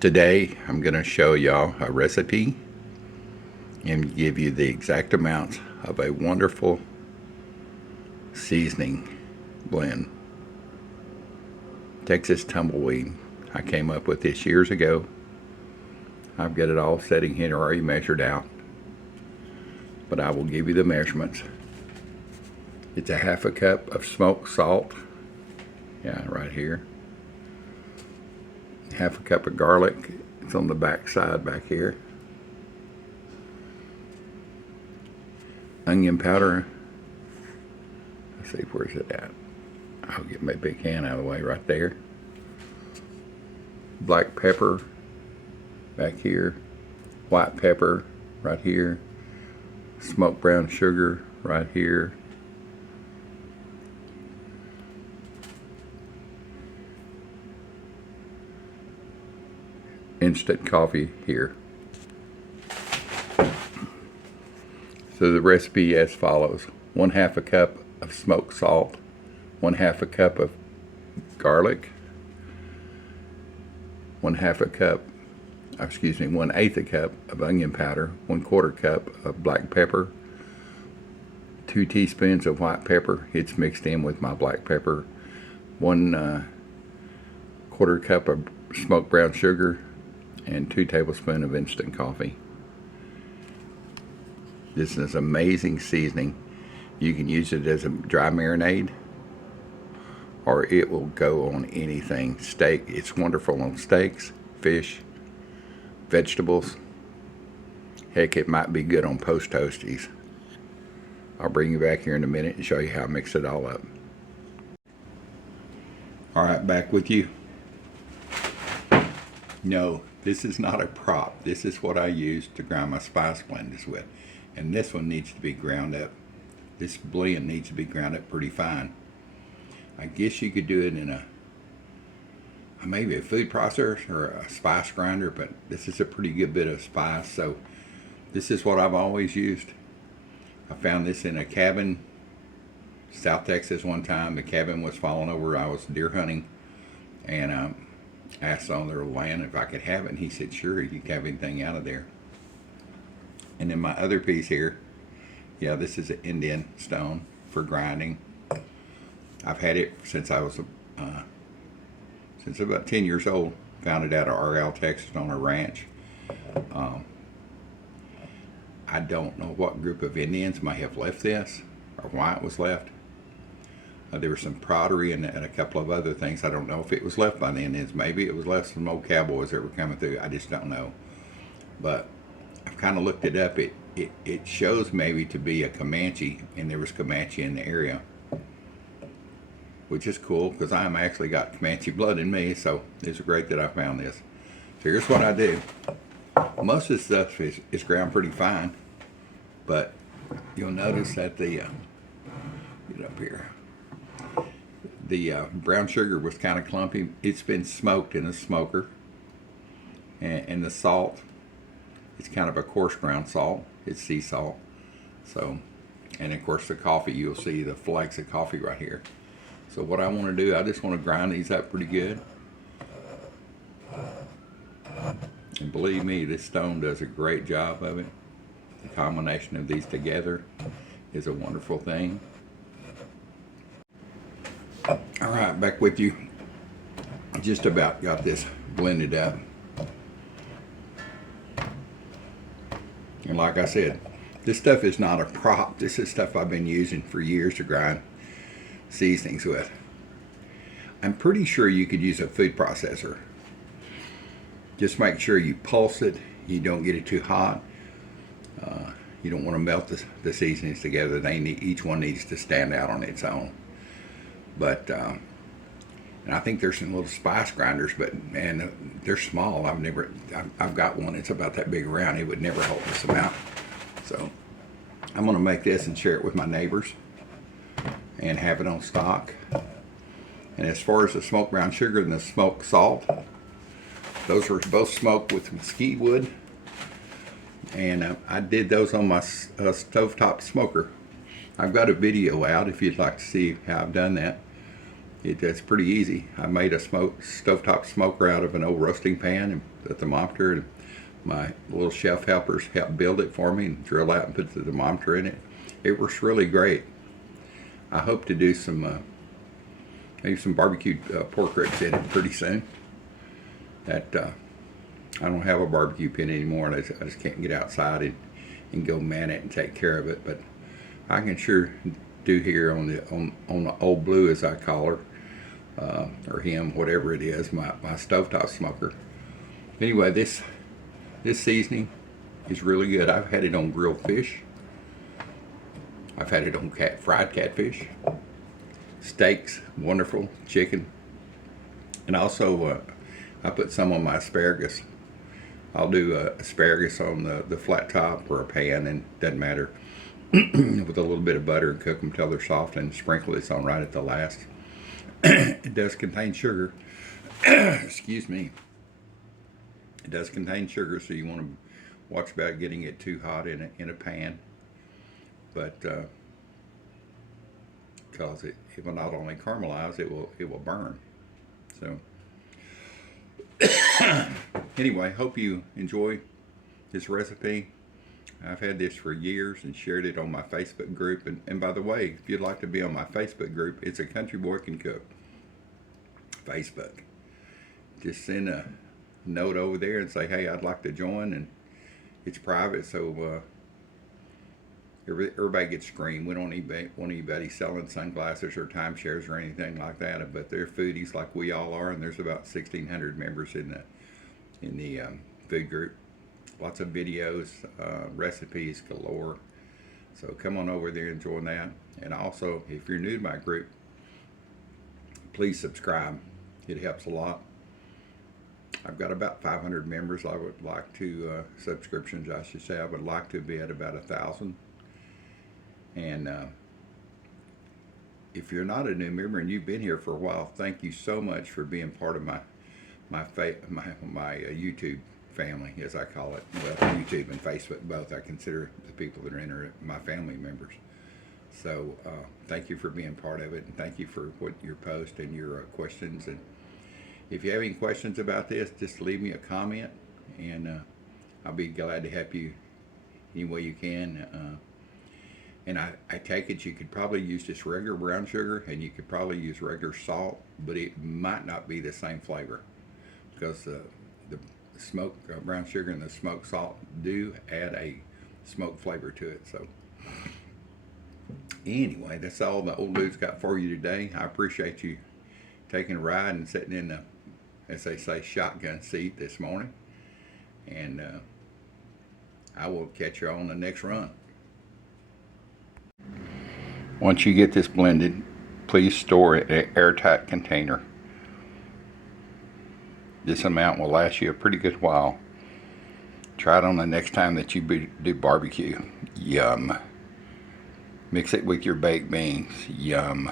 Today I'm going to show y'all a recipe and give you the exact amount of a wonderful seasoning blend. Texas Tumbleweed. I came up with this years ago. I've got it all sitting here already measured out, but I will give you the measurements. It's a half a cup of smoked salt, right here. Half a cup of garlic, it's on the back side back here. Onion powder, let's see, where's it at? I'll get my big hand out of the way right there. Black pepper back here, white pepper right here, smoked brown sugar right here, instant coffee here. So the recipe as follows: 1/2 a cup of smoked salt, 1/2 a cup of garlic, 1/2 a cup, 1/8 a cup of onion powder, 1/4 cup of black pepper, 2 teaspoons of white pepper. It's mixed in with my black pepper. 1/4 cup of smoked brown sugar, and 2 tablespoons of instant coffee. This is amazing seasoning. You can use it as a dry marinade, or it will go on anything. Steak, it's wonderful on steaks, fish, vegetables. Heck, it might be good on post toasties. I'll bring you back here in a minute and show you how I mix it all up. Alright, back with you. No, this is not a prop. This is what I use to grind my spice blenders with. And this one needs to be ground up. This blend needs to be ground up pretty fine. I guess you could do it in maybe a food processor or a spice grinder, but this is a pretty good bit of spice, so this is what I've always used. I found this in a cabin, South Texas one time. The cabin was falling over. I was deer hunting, and asked on their land if I could have it, and he said sure, you can have anything out of there. And then my other piece here, this is an Indian stone for grinding. I've had it since I was since about 10 years old. Found it out of RL, Texas, on a ranch. I don't know what group of Indians may have left this, or why it was left. There was some pottery and a couple of other things. I don't know if it was left by the Indians. Maybe it was left some old cowboys that were coming through. I just don't know. But I've kind of looked it up. It shows maybe to be a Comanche, and there was Comanche in the area, which is cool because I'm actually got Comanche blood in me, so it's great that I found this. So here's what I do. Most of the stuff is ground pretty fine, but you'll notice that get up here. The brown sugar was kind of clumpy. It's been smoked in a smoker. And the salt, it's kind of a coarse ground salt. It's sea salt. So, and of course the coffee, you'll see the flakes of coffee right here. So what I want to do, I just want to grind these up pretty good. And believe me, this stone does a great job of it. The combination of these together is a wonderful thing. Alright, back with you. Just about got this blended up. And like I said, this stuff is not a prop. This is stuff I've been using for years to grind seasonings with. I'm pretty sure you could use a food processor. Just make sure you pulse it. You don't get it too hot. You don't want to melt the seasonings together. Each one needs to stand out on its own. But and I think there's some little spice grinders, but man, they're small. I've got one. It's about that big around. It would never hold this amount. So I'm going to make this and share it with my neighbors and have it on stock. And as far as the smoked brown sugar and the smoked salt, those were both smoked with mesquite wood, and I did those on my stovetop smoker. I've got a video out if you'd like to see how I've done that. It's pretty easy. I made a stovetop smoker out of an old roasting pan and a thermometer, and my little chef helpers helped build it for me and drill out and put the thermometer in it. It works really great. I hope to do some maybe some barbecued pork ribs in it pretty soon. That I don't have a barbecue pit anymore, and I just can't get outside and go man it and take care of it. But I can sure do here on the old blue, as I call her, or him, whatever it is, my stovetop smoker. Anyway, this seasoning is really good. I've had it on grilled fish. I've had it on fried catfish, steaks, wonderful, chicken, and also I put some on my asparagus. I'll do asparagus on the flat top or a pan, and doesn't matter, with a little bit of butter, and cook them till they're soft, and sprinkle this on right at the last. It does contain sugar. Excuse me. It does contain sugar, so you want to watch about getting it too hot in a pan. But because it will not only caramelize, it will burn. So anyway, hope you enjoy this recipe. I've had this for years and shared it on my Facebook group. And by the way, if you'd like to be on my Facebook group, it's A Country Boy Can Cook Facebook. Just send a note over there and say, hey, I'd like to join, and it's private, so everybody gets screened. We don't want anybody selling sunglasses or timeshares or anything like that, but they're foodies like we all are, and there's about 1,600 members in the food group. Lots of videos, recipes galore. So come on over there and join that. And also, if you're new to my group, please subscribe. It helps a lot. I've got about 500 members. I would like to, subscriptions I should say, I would like to be at about 1,000. And if you're not a new member and you've been here for a while, thank you so much for being part of my YouTube family, as I call it. Well, YouTube and Facebook both. I consider the people that are in are my family members. So thank you for being part of it, and thank you for what your post and your questions. And if you have any questions about this, just leave me a comment, and I'll be glad to help you any way you can. And I take it you could probably use just regular brown sugar, and you could probably use regular salt, but it might not be the same flavor, because the smoked brown sugar and the smoked salt do add a smoked flavor to it. So anyway, that's all the old dude's got for you today. I appreciate you taking a ride and sitting in the, as they say, shotgun seat this morning. And I will catch you on the next run. Once you get this blended, please store it in an airtight container. This amount will last you a pretty good while. Try it on the next time that you do barbecue. Yum. Mix it with your baked beans. Yum.